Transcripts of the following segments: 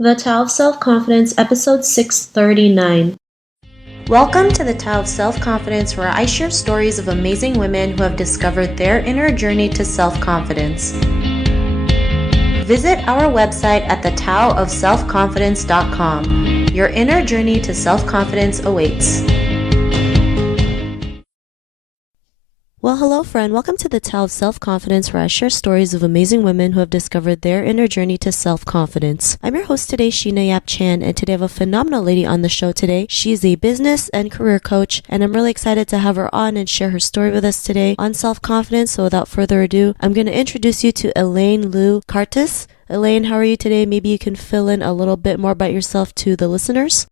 The Tao of Self-Confidence, episode 639. Welcome to the Tao of Self-Confidence, where I share stories of amazing women who have discovered their inner journey to self-confidence. Visit our website at thetaoofselfconfidence.com. Your inner journey to self-confidence awaits. Well, hello, friend. Welcome to the Tao of Self-Confidence, where I share stories of amazing women who have discovered their inner journey to self-confidence. I'm your host today, Sheena Yap Chan, and today I have a phenomenal lady on the show today. She is a business and career coach, and I'm really excited to have her on and share her story with us today on self-confidence. So without further ado, I'm going to introduce you to Elaine Cartas. Elaine, how are you today? Maybe you can fill in a little bit more about yourself to the listeners.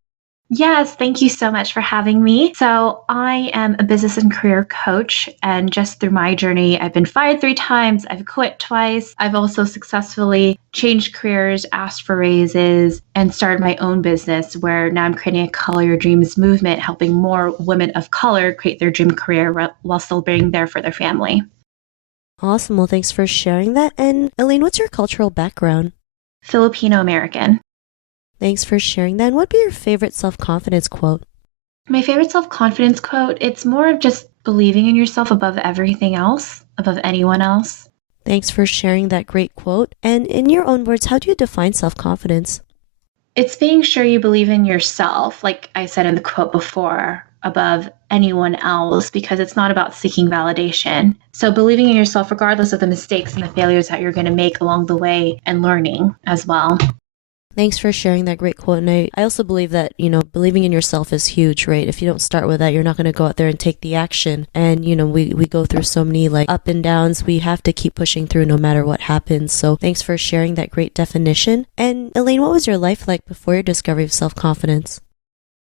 Yes, thank you so much for having me. So, I am a business and career coach, and just through my journey, I've been fired 3 times, I've quit twice. I've also successfully changed careers, asked for raises, and started my own business where now I'm creating a Color Your Dreams movement, helping more women of color create their dream career while still being there for their family. Awesome. Well, thanks for sharing that. And Elaine, what's your cultural background? Filipino American. Thanks for sharing that. And what'd be your favorite self-confidence quote? My favorite self-confidence quote, it's more of just believing in yourself above everything else, above anyone else. Thanks for sharing that great quote. And in your own words, how do you define self-confidence? It's being sure you believe in yourself, like I said in the quote before, above anyone else, because it's not about seeking validation. So believing in yourself regardless of the mistakes and the failures that you're going to make along the way, and learning as well. Thanks for sharing that great quote. And I also believe that, believing in yourself is huge, right? If you don't start with that, you're not going to go out there and take the action. And, we go through so many up and downs. We have to keep pushing through no matter what happens. So thanks for sharing that great definition. And Elaine, what was your life like before your discovery of self-confidence?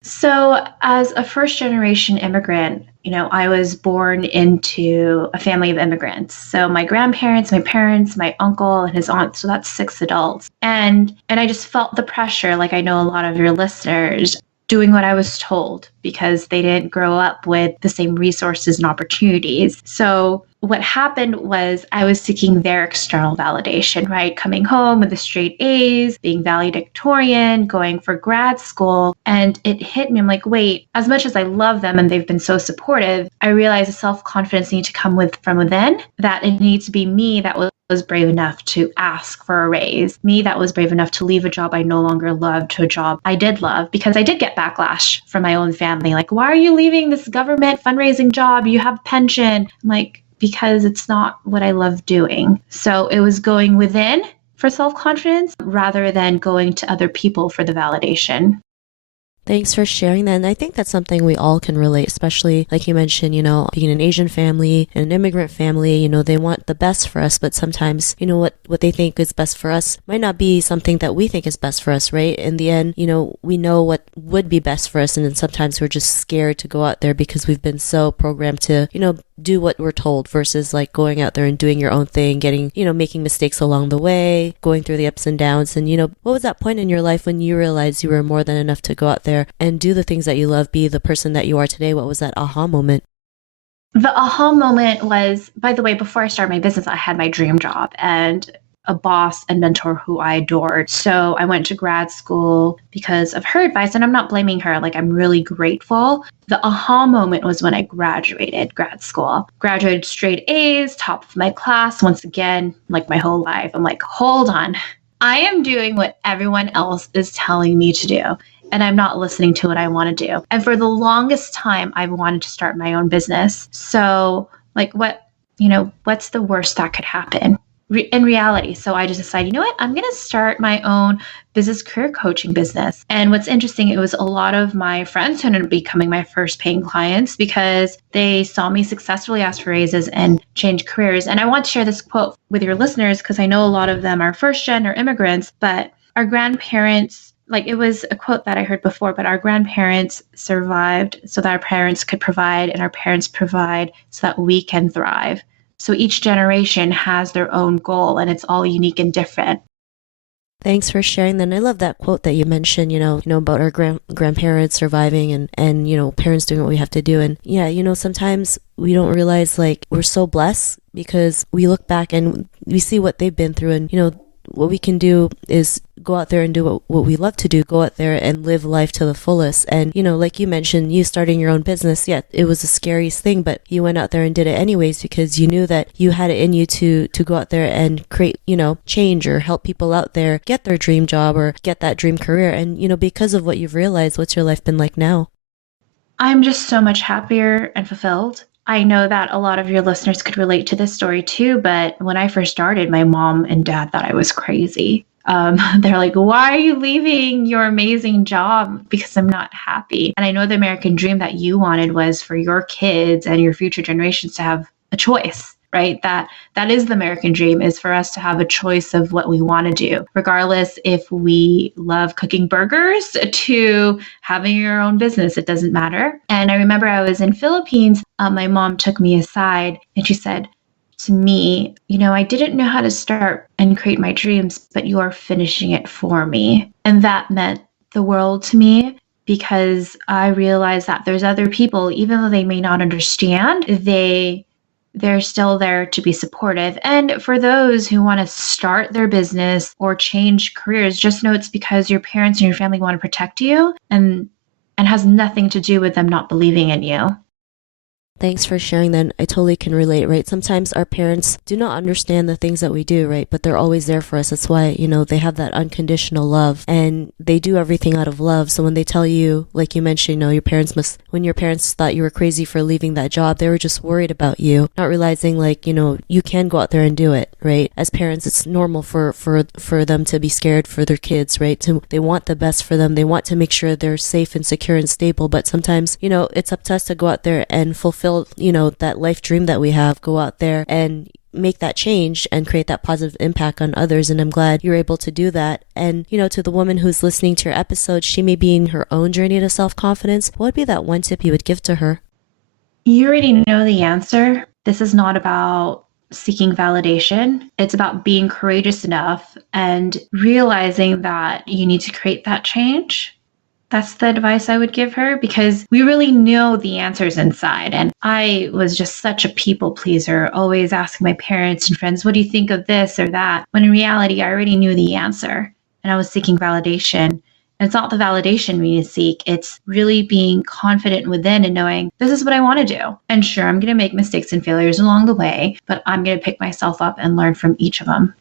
So as a first generation immigrant, I was born into a family of immigrants. So my grandparents, my parents, my uncle, and his aunt, so that's 6 adults. And I just felt the pressure, like I know a lot of your listeners, doing what I was told because they didn't grow up with the same resources and opportunities. So what happened was I was seeking their external validation, right? Coming home with the straight A's, being valedictorian, going for grad school. And it hit me. I'm like, wait, as much as I love them and they've been so supportive, I realized the self-confidence needs to come from within, that it needs to be me that was brave enough to ask for a raise, me that was brave enough to leave a job I no longer loved to a job I did love, because I did get backlash from my own family. Like, why are you leaving this government fundraising job? You have pension. I'm like, because it's not what I love doing. So it was going within for self-confidence rather than going to other people for the validation. Thanks for sharing that. And I think that's something we all can relate, especially like you mentioned, being an Asian family, an immigrant family, they want the best for us, but sometimes, what they think is best for us might not be something that we think is best for us, right? In the end, we know what would be best for us. And then sometimes we're just scared to go out there because we've been so programmed to, do what we're told versus like going out there and doing your own thing, getting, making mistakes along the way, going through the ups and downs. And, what was that point in your life when you realized you were more than enough to go out there and do the things that you love, be the person that you are today? What was that aha moment? The aha moment was, by the way, before I started my business, I had my dream job and a boss and mentor who I adored. So I went to grad school because of her advice, and I'm not blaming her. Like, I'm really grateful. The aha moment was when I graduated grad school. Graduated straight A's, top of my class. Once again, like my whole life, I'm like, hold on. I am doing what everyone else is telling me to do, and I'm not listening to what I want to do. And for the longest time, I've wanted to start my own business. So like what's the worst that could happen? In reality. So I just decided, you know what, I'm going to start my own business career coaching business. And what's interesting, it was a lot of my friends who ended up becoming my first paying clients because they saw me successfully ask for raises and change careers. And I want to share this quote with your listeners because I know a lot of them are first gen or immigrants, but our grandparents, like it was a quote that I heard before, but our grandparents survived so that our parents could provide, and our parents provide so that we can thrive. So each generation has their own goal, and it's all unique and different. Thanks for sharing that. And I love that quote that you mentioned, about our grandparents surviving and parents doing what we have to do. And yeah, sometimes we don't realize like we're so blessed because we look back and we see what they've been through, and, what we can do is go out there and do what we love to do, go out there and live life to the fullest. And, like you mentioned, you starting your own business, yeah, it was the scariest thing, but you went out there and did it anyways because you knew that you had it in you to go out there and create, change or help people out there get their dream job or get that dream career. And, because of what you've realized, what's your life been like now? I'm just so much happier and fulfilled. I know that a lot of your listeners could relate to this story too, but when I first started, my mom and dad thought I was crazy. They're like, why are you leaving your amazing job? Because I'm not happy. And I know the American dream that you wanted was for your kids and your future generations to have a choice, right? That is the American dream, is for us to have a choice of what we want to do, regardless if we love cooking burgers to having your own business. It doesn't matter. And I remember I was in Philippines. My mom took me aside and she said to me, I didn't know how to start and create my dreams, but you are finishing it for me. And that meant the world to me, because I realized that there's other people, even though they may not understand, they're still there to be supportive. And for those who want to start their business or change careers, just know it's because your parents and your family want to protect you, and has nothing to do with them not believing in you. Thanks for sharing that. I totally can relate, right? Sometimes our parents do not understand the things that we do, right? But they're always there for us. That's why, they have that unconditional love and they do everything out of love. So when they tell you, like you mentioned, when your parents thought you were crazy for leaving that job, they were just worried about you, not realizing you can go out there and do it, right? As parents, it's normal for them to be scared for their kids, right? They want the best for them. They want to make sure they're safe and secure and stable. But sometimes, it's up to us to go out there and fulfill that life dream that we have, go out there and make that change and create that positive impact on others. And I'm glad you're able to do that. And, to the woman who's listening to your episode, she may be in her own journey to self-confidence. What would be that one tip you would give to her? You already know the answer. This is not about seeking validation. It's about being courageous enough and realizing that you need to create that change. That's the advice I would give her, because we really know the answers inside. And I was just such a people pleaser, always asking my parents and friends, what do you think of this or that? When in reality, I already knew the answer and I was seeking validation. And it's not the validation we need to seek. It's really being confident within and knowing this is what I want to do. And sure, I'm going to make mistakes and failures along the way, but I'm going to pick myself up and learn from each of them.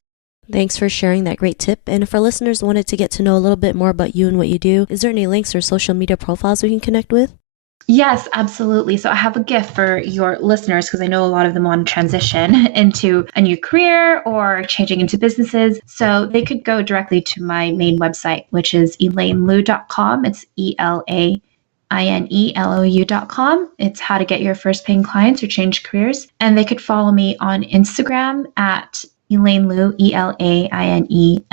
Thanks for sharing that great tip. And if our listeners wanted to get to know a little bit more about you and what you do, is there any links or social media profiles we can connect with? Yes, absolutely. So I have a gift for your listeners, because I know a lot of them want to transition into a new career or changing into businesses. So they could go directly to my main website, which is elainelou.com. It's ELAINELOU.com. It's how to get your first paying clients or change careers. And they could follow me on Instagram at Elaine Lou, ELAINELOU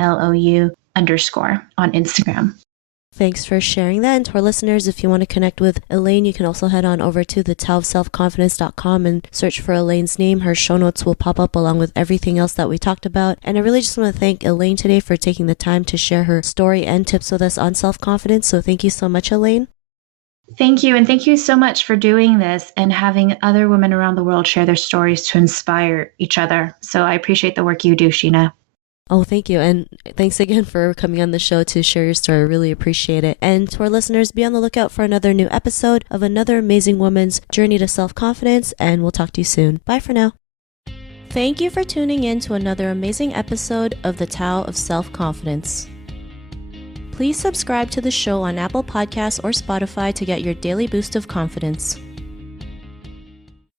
_ on Instagram. Thanks for sharing that. And to our listeners, if you want to connect with Elaine, you can also head on over to thetaoofselfconfidence.com and search for Elaine's name. Her show notes will pop up along with everything else that we talked about. And I really just want to thank Elaine today for taking the time to share her story and tips with us on self-confidence. So thank you so much, Elaine. Thank you. And thank you so much for doing this and having other women around the world share their stories to inspire each other. So I appreciate the work you do, Sheena. Oh, thank you. And thanks again for coming on the show to share your story. I really appreciate it. And to our listeners, be on the lookout for another new episode of another amazing woman's journey to self-confidence. And we'll talk to you soon. Bye for now. Thank you for tuning in to another amazing episode of the Tao of Self-Confidence. Please subscribe to the show on Apple Podcasts or Spotify to get your daily boost of confidence.